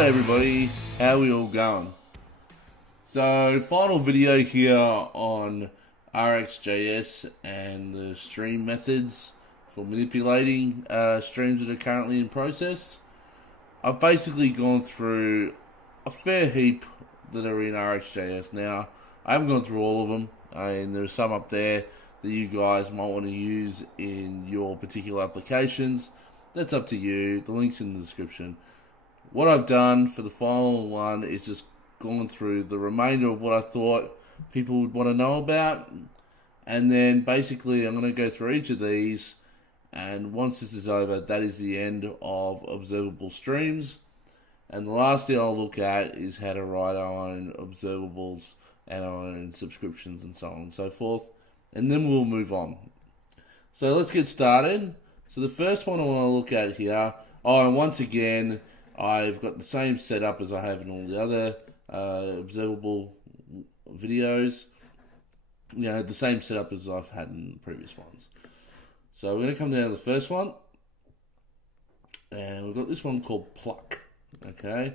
Hi everybody, how we all going? So, final video here on RxJS and the stream methods for manipulating streams that are currently in process. I've basically gone through a fair heap that are in RxJS. Now, I haven't gone through all of them, and there's some up there that you guys might want to use in your particular applications. That's up to you. The link's in the description. What I've done for the final one is just gone through the remainder of what I thought people would want to know about. And then basically I'm going to go through each of these. And once this is over, that is the end of observable streams. And the last thing I'll look at is how to write our own observables and our own subscriptions and so on and so forth. And then we'll move on. So let's get started. So the first one I want to look at here, and once again, I've got the same setup as I have in all the other observable videos. You know, the same setup as I've had in previous ones. So we're going to come down to the first one. And we've got this one called pluck. Okay.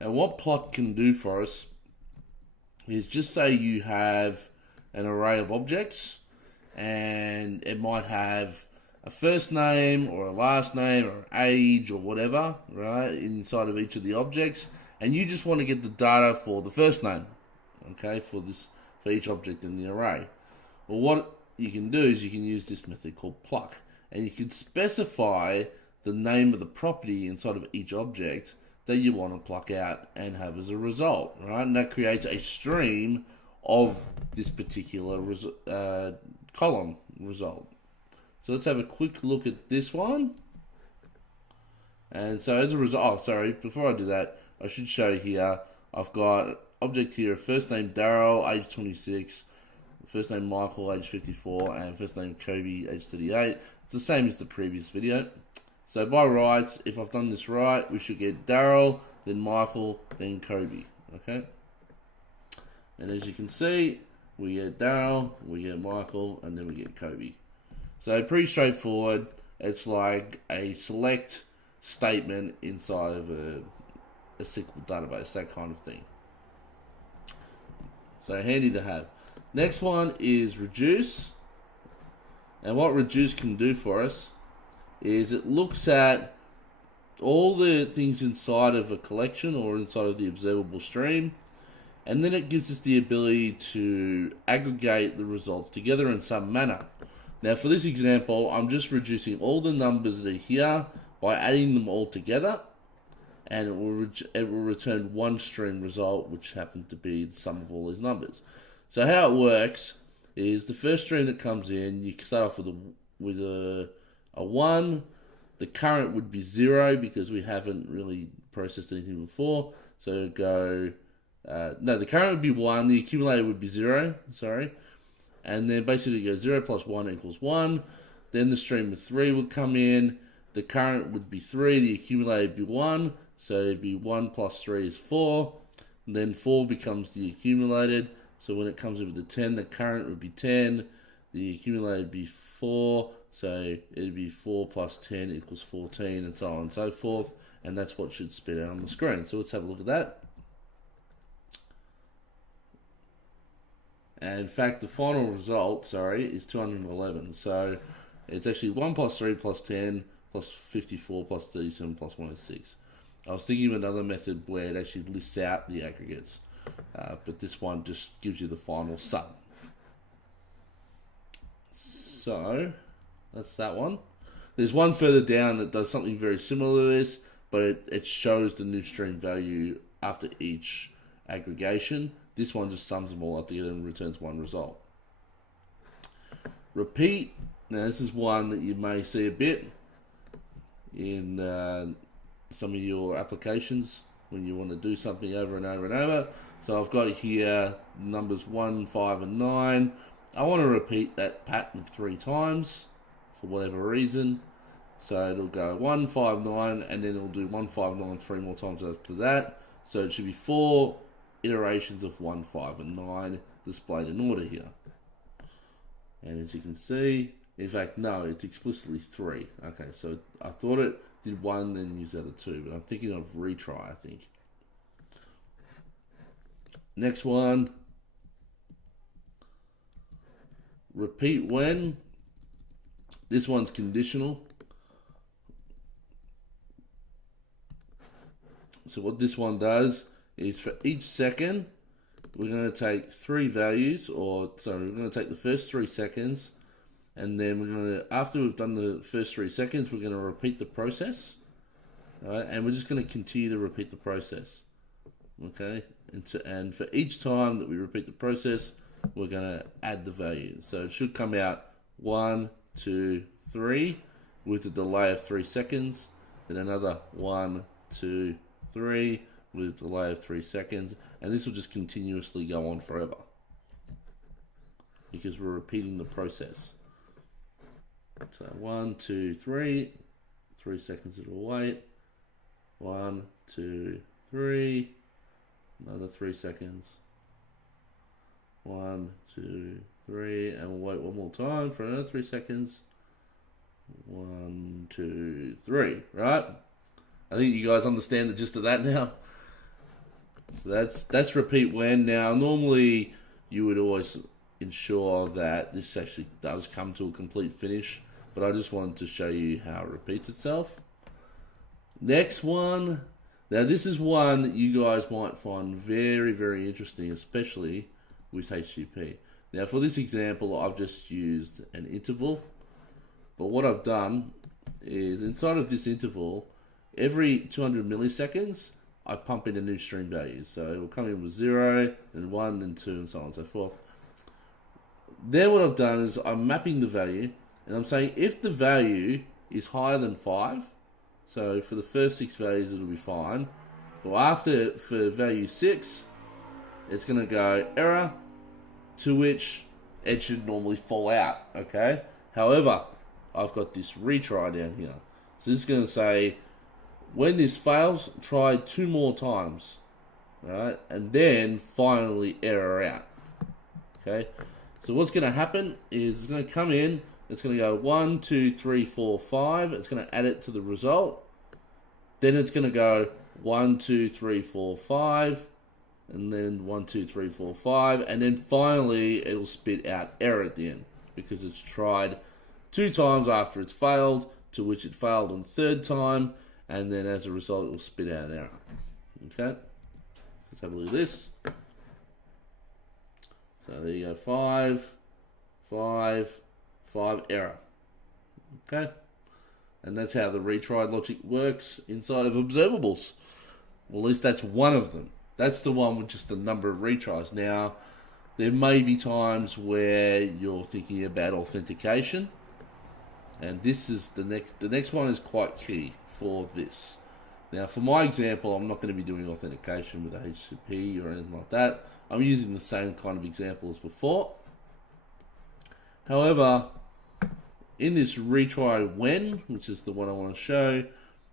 And what pluck can do for us is just say you have an array of objects. And it might have a first name or a last name or age or whatever, right, inside of each of the objects, and you just want to get the data for the first name, okay, for each object in the array. Well, what you can do is you can use this method called pluck, and you can specify the name of the property inside of each object that you want to pluck out and have as a result, right? And that creates a stream of this particular column result. So let's have a quick look at this one. And so as a result, before I do that, I should show here, I've got object here, first name Daryl, age 26, first name Michael, age 54, and first name Kobe, age 38. It's the same as the previous video. So by rights, if I've done this right, we should get Daryl, then Michael, then Kobe, okay? And as you can see, we get Daryl, we get Michael, and then we get Kobe. So pretty straightforward. It's like a select statement inside of a SQL database, that kind of thing. So handy to have. Next one is reduce. And what reduce can do for us is it looks at all the things inside of a collection or inside of the observable stream, and then it gives us the ability to aggregate the results together in some manner. Now for this example, I'm just reducing all the numbers that are here by adding them all together, and it will return one stream result, which happens to be the sum of all these numbers. So how it works is the first stream that comes in, you start off with a 1. The current would be 0 because we haven't really processed anything before. So the current would be 1, the accumulator would be 0, and then basically go 0 plus 1 equals 1. Then the stream of 3 would come in. The current would be 3. The accumulator would be 1. So it'd be 1 plus 3 is 4. And then 4 becomes the accumulated. So when it comes in with the 10, the current would be 10. The accumulator would be 4. So it'd be 4 plus 10 equals 14, and so on and so forth. And that's what should spit out on the screen. So let's have a look at that. And in fact, the final result, is 211. So it's actually 1 plus 3 plus 10 plus 54 plus 37 plus 106. I was thinking of another method where it actually lists out the aggregates. But this one just gives you the final sum. So that's that one. There's one further down that does something very similar to this, but it shows the new stream value after each aggregation. This one just sums them all up together and returns one result. Repeat. Now this is one that you may see a bit in some of your applications when you want to do something over and over and over. So I've got here numbers 1, 5, and 9. I want to repeat that pattern 3 times for whatever reason. So it'll go 1, 5, 9, and then it'll do 1, 5, 9 3 more times after that. So it should be 4 iterations of 1, 5, and 9 displayed in order here. And as you can see, in fact, no, it's explicitly 3. Okay, so I thought it did 1, then use the other 2, but I'm thinking of retry, I think. Next one, repeat when. This one's conditional. So what this one does is for each second, we're going to take three values, we're going to take the first 3 seconds, and then we're going to, after we've done the first 3 seconds, we're going to repeat the process, right? And we're just going to continue to repeat the process, okay? And for each time that we repeat the process, we're going to add the value. So it should come out 1, 2, 3 with a delay of 3 seconds, then another 1, 2, 3 with a delay of 3 seconds, and this will just continuously go on forever because we're repeating the process. So 1, 2, 3, 3 seconds it'll wait. 1, 2, 3, another 3 seconds. 1, 2, 3, and we'll wait one more time for another 3 seconds. 1, 2, 3, right? I think you guys understand the gist of that now. So that's repeat when. Now, normally you would always ensure that this actually does come to a complete finish, but I just wanted to show you how it repeats itself. Next one. Now, this is one that you guys might find very, very interesting, especially with HTTP. Now, for this example, I've just used an interval, but what I've done is inside of this interval, every 200 milliseconds, I pump in a new string value. So it will come in with 0, then 1, then 2, and so on and so forth. Then what I've done is I'm mapping the value, and I'm saying if the value is higher than 5, so for the first 6 values it'll be fine, but for value 6, it's going to go error, to which it should normally fall out, okay? However, I've got this retry down here. So this is going to say, when this fails, try 2 more times, right? And then finally error out, okay? So what's going to happen is it's going to come in, it's going to go 1, 2, 3, 4, 5. It's going to add it to the result. Then it's going to go 1, 2, 3, 4, 5. And then 1, 2, 3, 4, 5. And then finally it'll spit out error at the end because it's tried 2 times after it's failed, to which it failed on the 3rd time. And then as a result, it will spit out an error. Okay? Let's have a look at this. So there you go, 5, 5, 5, error. Okay? And that's how the retry logic works inside of observables. Well, at least that's one of them. That's the one with just the number of retries. Now, there may be times where you're thinking about authentication. And this is the next one is quite key for this. Now, for my example, I'm not going to be doing authentication with a HTTP or anything like that. I'm using the same kind of example as before. However, in this retry when, which is the one I want to show,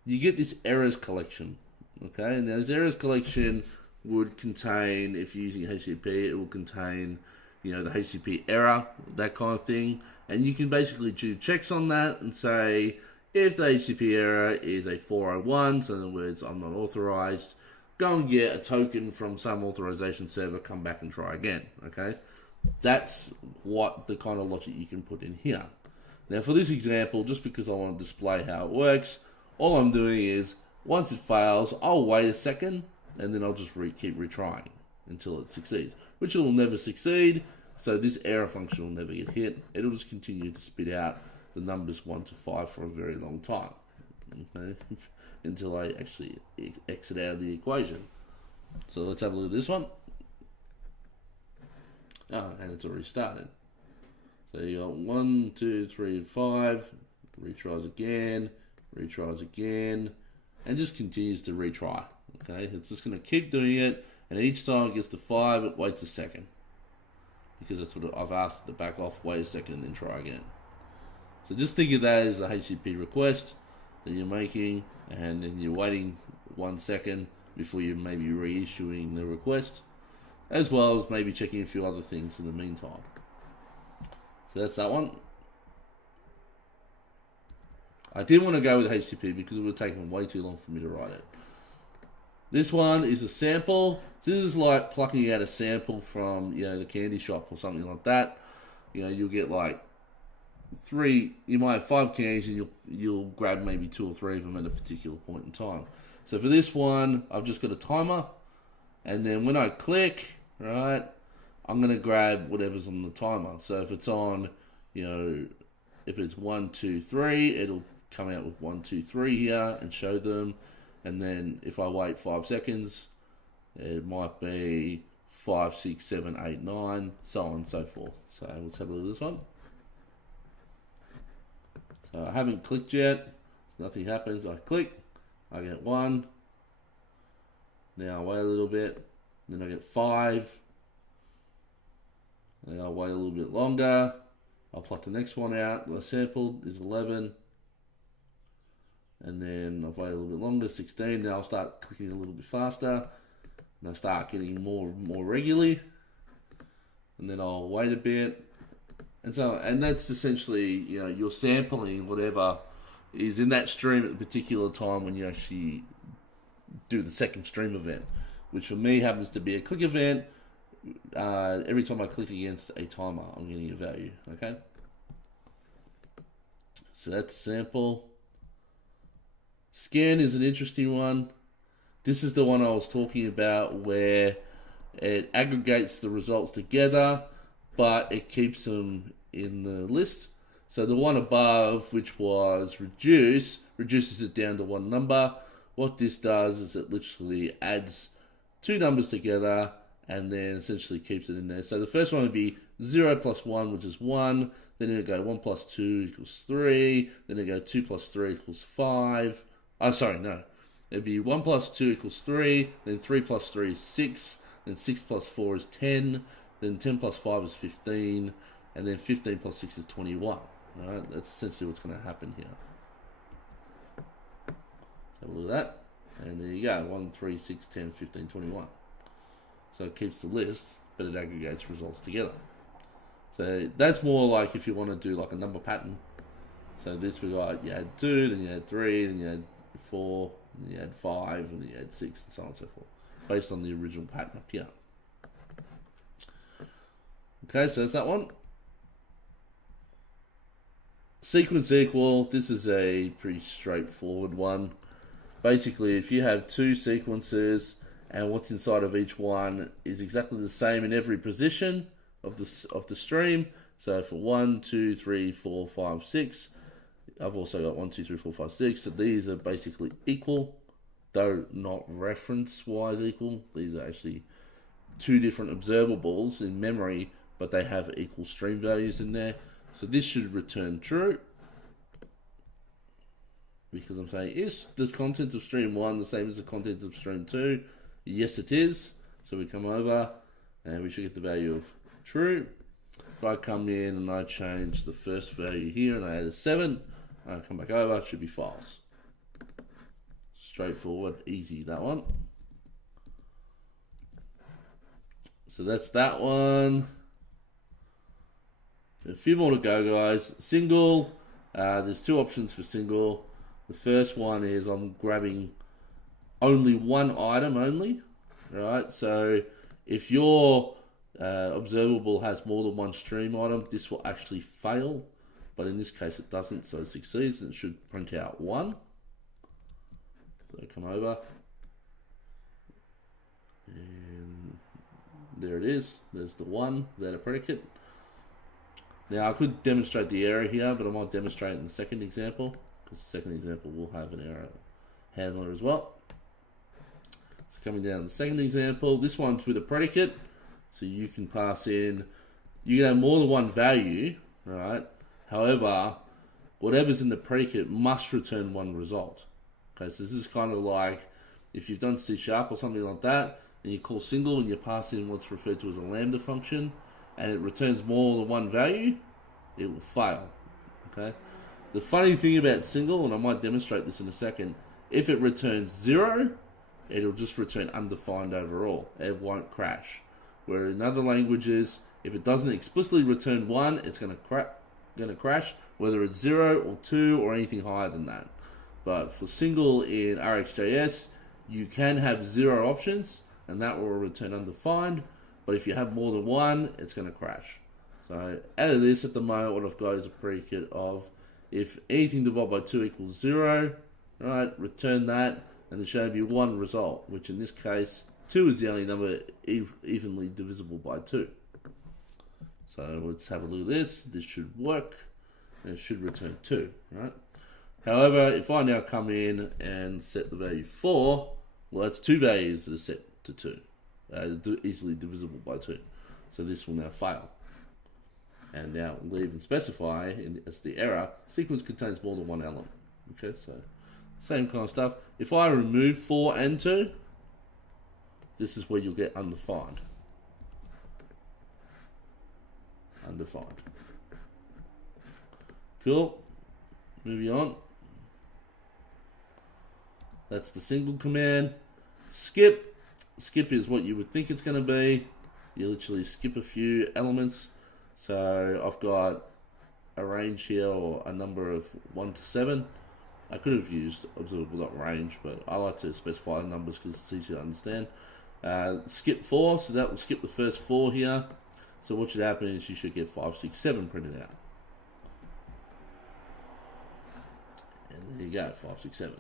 you get this errors collection. Okay, and this errors collection would contain, if you're using HTTP, it will contain, the HTTP error, that kind of thing. And you can basically do checks on that and say, if the HTTP error is a 401, so in other words, I'm not authorized, go and get a token from some authorization server, come back and try again, okay? That's what the kind of logic you can put in here. Now for this example, just because I want to display how it works, all I'm doing is, once it fails, I'll wait a second, and then I'll just keep retrying until it succeeds, which it will never succeed, so this error function will never get hit. It'll just continue to spit out the numbers 1 to 5 for a very long time, okay? Until I actually exit out of the equation. So let's have a look at this one. Oh, and it's already started. So you got 1, 2, 3, 5, retries again, and just continues to retry. Okay, it's just going to keep doing it, and each time it gets to 5, it waits a second. Because that's what I've asked it to back off, wait a second, and then try again. So just think of that as a HTTP request that you're making, and then you're waiting 1 second before you're maybe reissuing the request, as well as maybe checking a few other things in the meantime. So that's that one. I did want to go with HTTP because it would have taken way too long for me to write it. This one is a sample. This is like plucking out a sample from, you know, the candy shop or something like that. You know, you'll get like you might have 5 candies, and you'll grab maybe 2 or 3 of them at a particular point in time. So for this one, I've just got a timer, and then when I click, right, I'm going to grab whatever's on the timer. So if it's on, you know, if it's 1, 2, 3, it'll come out with 1, 2, 3 here and show them. And then if I wait 5 seconds, it might be 5, 6, 7, 8, 9, so on and so forth. So let's have a look at this one. So I haven't clicked yet. So nothing happens. I click. I get 1. Now I wait a little bit. Then I get 5. Then I'll wait a little bit longer. I'll pluck the next one out. The sample is 11. And then I'll wait a little bit longer, 16. Now I'll start clicking a little bit faster. And I start getting more regularly. And then I'll wait a bit. And that's essentially, you know, you're sampling whatever is in that stream at a particular time when you actually do the second stream event, which for me happens to be a click event. Every time I click against a timer, I'm getting a value, okay? So that's sample. Scan is an interesting one. This is the one I was talking about where it aggregates the results together, but it keeps them in the list. So the one above, which was reduces it down to 1 number. What this does is it literally adds 2 numbers together and then essentially keeps it in there. So the first one would be 0 plus 1, which is 1. Then it'll go 1 plus 2 equals 3. Then it'll go 2 plus 3 equals 5. Oh, sorry, no. It'd be 1 plus 2 equals 3. Then 3 plus 3 is 6. Then 6 plus 4 is 10. Then 10 plus 5 is 15. And then 15 plus 6 is 21. Alright, that's essentially what's going to happen here. Have a look at that. And there you go. 1, 3, 6, 10, 15, 21. So it keeps the list, but it aggregates results together. So that's more like if you want to do like a number pattern. So this we got, you had 2, then you had 3, then you had 4, then you had 5, and then you had 6, and so on and so forth. Based on the original pattern up here. Okay, so that's that one. Sequence equal, this is a pretty straightforward one. Basically, if you have 2 sequences and what's inside of each one is exactly the same in every position of the stream. So for 1, 2, 3, 4, 5, 6, I've also got 1, 2, 3, 4, 5, 6. So these are basically equal, though not reference-wise equal. These are actually 2 different observables in memory, but they have equal stream values in there. So this should return true. Because I'm saying, is the contents of stream 1 the same as the contents of stream 2? Yes, it is. So we come over and we should get the value of true. If I come in and I change the first value here and I add a 7, I come back over, it should be false. Straightforward, easy, that one. So that's that one. A few more to go, guys. Single, there's 2 options for single. The first one is I'm grabbing only one item only, right? So if your observable has more than one stream item, this will actually fail. But in this case, it doesn't, so it succeeds, and it should print out 1. So come over. And there it is. There's the 1 without a predicate. Now, I could demonstrate the error here, but I might demonstrate it in the second example, because the second example will have an error handler as well. So coming down to the second example, this one's with a predicate, so you can pass in, you can have more than one value, right? However, whatever's in the predicate must return 1 result. Okay, so this is kind of like if you've done C# or something like that, and you call single and you pass in what's referred to as a lambda function, and it returns more than 1 value, it will fail. Okay. The funny thing about single, and I might demonstrate this in a second, if it returns 0, it'll just return undefined overall. It won't crash. Where in other languages, if it doesn't explicitly return 1, it's going to crash, whether it's 0 or 2 or anything higher than that. But for single in RxJS, you can have 0 options, and that will return undefined. But if you have more than one, it's going to crash. So out of this, at the moment, what I've got is a predicate of if anything divided by 2 equals 0, right, return that, and there should be one result, which in this case, 2 is the only number evenly divisible by 2. So let's have a look at this. This should work, and it should return 2, right? However, if I now come in and set the value 4, well, that's 2 values that are set to 2, easily divisible by 2. So this will now fail. And now leave and specify as the error, sequence contains more than one element. Okay, so same kind of stuff. If I remove 4 and 2, this is where you'll get undefined. Undefined. Cool. Moving on. That's the single command. Skip. Skip is what you would think it's going to be. You literally skip a few elements. So I've got a range here, or a number of 1 to 7. I could have used observable.range, but I like to specify the numbers because it's easier to understand. Skip 4, so that will skip the first 4 here. So what should happen is you should get 5, 6, 7 printed out. And there you go, 5, 6, 7.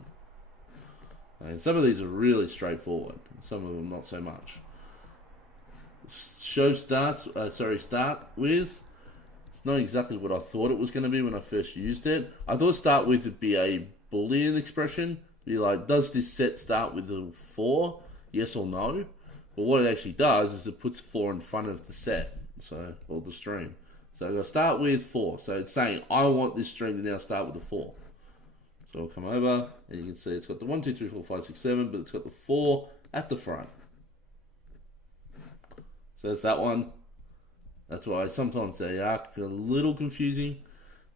And some of these are really straightforward. Some of them not so much. Start with. It's not exactly what I thought it was going to be when I first used it. I thought start with would be a Boolean expression. Be like, does this set start with a 4? Yes or no? But what it actually does is it puts 4 in front of the set, so, or the string. So I'm going to start with 4. So it's saying I want this string to now start with a 4. So I'll come over and you can see it's got the 1, 2, 3, 4, 5, 6, 7, but it's got the 4 at the front. So that's that one. That's why sometimes they are a little confusing.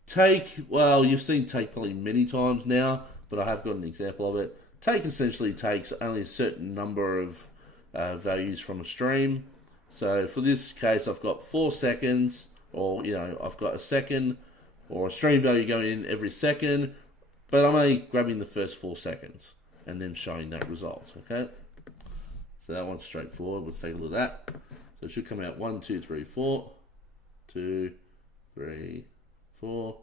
Take, well, you've seen take probably many times now, but I have got an example of it. Take essentially takes only a certain number of values from a stream. So for this case, I've got 4 seconds, or I've got a second, or a stream value going in every second, but I'm only grabbing the first 4 seconds and then showing that result. Okay, so that one's straightforward. Let's take a look at that. So it should come out 1, 2, 3, 4, 2, 3, 4,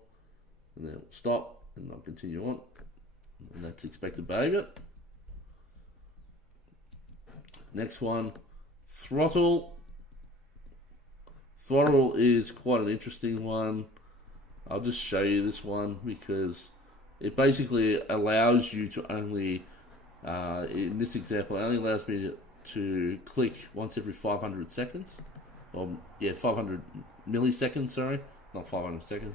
and then it'll stop, and I'll continue on. And that's expected behavior. Next one, Throttle. Throttle is quite an interesting one. I'll just show you this one because it basically allows you to only, in this example, it only allows me to click once every 500 seconds. 500 milliseconds, sorry, not 500 seconds.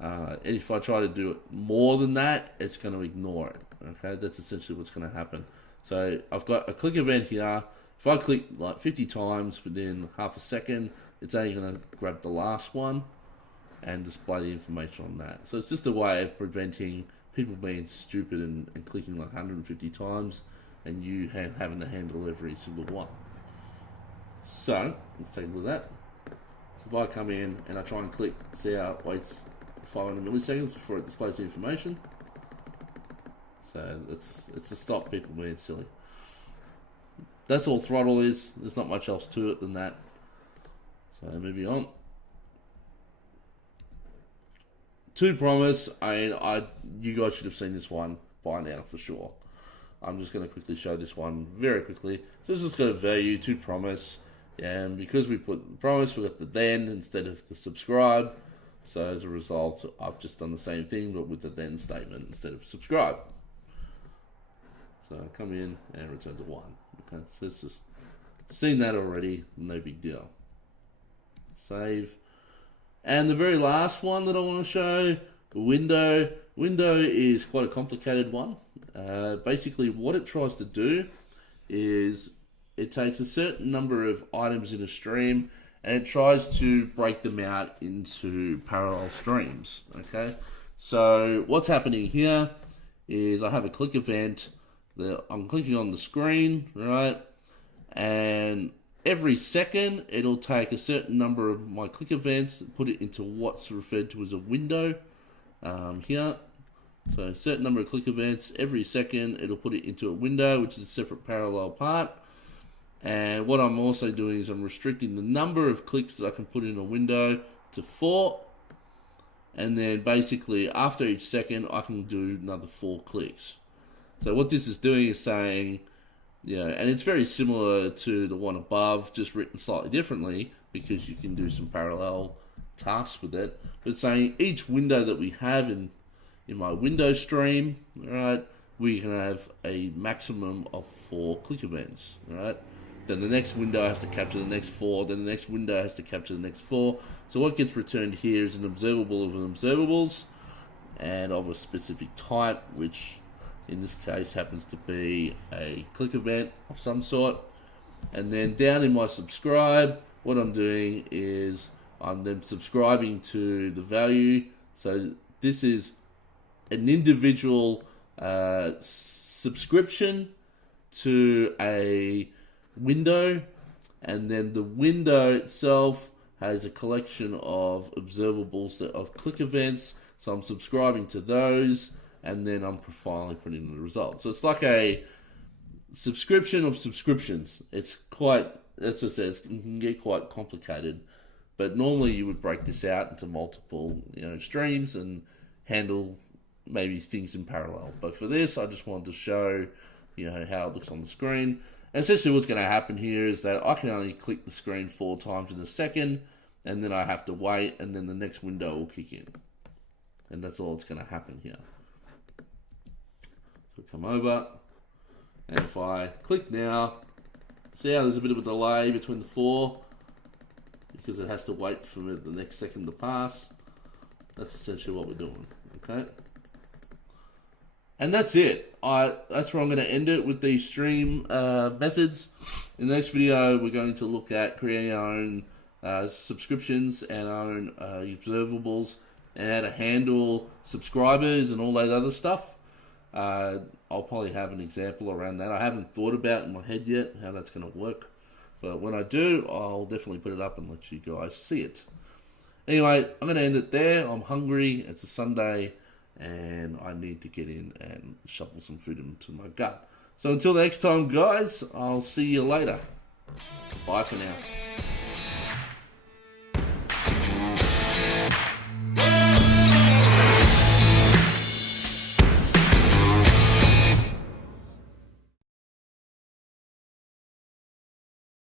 And if I try to do it more than that, it's going to ignore it. Okay, that's essentially what's going to happen. So I've got a click event here. If I click like 50 times within half a second, it's only going to grab the last one and display the information on that. So it's just a way of preventing people being stupid and clicking like 150 times and you having to handle every single one. So let's take a look at that. So if I come in and I try and click, see how it waits 500 milliseconds before it displays the information. So it's to stop people being silly. That's all Throttle is. There's not much else to it than that. So moving on. To promise, you guys should have seen this one by now for sure. I'm just going to quickly show this one very quickly. So it's just got a value to promise, and because we put the promise, we got the then instead of the subscribe. So as a result, I've just done the same thing, but with the then statement instead of subscribe. So I come in and it returns a 1. Okay, so it's just seen that already, no big deal. Save. And the very last one that I want to show, the window. Window is quite a complicated one. Basically, what it tries to do is it takes a certain number of items in a stream and it tries to break them out into parallel streams. Okay, so what's happening here is I have a click event that I'm clicking on the screen, right? And every second, it'll take a certain number of my click events, put it into what's referred to as a window here. So a certain number of click events every second, it'll put it into a window, which is a separate parallel part. And what I'm also doing is I'm restricting the number of clicks that I can put in a window to 4. And then basically after each second, I can do another 4 clicks. So what this is doing is saying, and it's very similar to the one above, just written slightly differently because you can do some parallel tasks with it. But it's saying each window that we have in my window stream, right, we can have a maximum of 4 click events, right? Then the next window has to capture the next 4, then the next window has to capture the next 4. So what gets returned here is an observable of observables and of a specific type, which in this case happens to be a click event of some sort. And then down in my subscribe, what I'm doing is I'm then subscribing to the value. So this is an individual subscription to a window, and then the window itself has a collection of observables of click events. So I'm subscribing to those, and then I'm finally putting in the result. So it's like a subscription of subscriptions. It's quite, as I said, it can get quite complicated. But normally you would break this out into multiple, streams and handle maybe things in parallel. But for this, I just wanted to show, how it looks on the screen. And essentially what's going to happen here is that I can only click the screen 4 times in a second, and then I have to wait, and then the next window will kick in. And that's all that's going to happen here. So come over, and if I click now, see how there's a bit of a delay between the 4, because it has to wait for the next second to pass. That's essentially what we're doing, okay? And that's it. That's where I'm going to end it with these stream methods. In the next video, we're going to look at creating our own subscriptions and our own observables, and how to handle subscribers and all that other stuff. I'll probably have an example around that. I haven't thought about in my head yet how that's going to work. But when I do, I'll definitely put it up and let you guys see it. Anyway, I'm going to end it there. I'm hungry. It's a Sunday, and I need to get in and shovel some food into my gut. So until next time, guys, I'll see you later. Bye for now.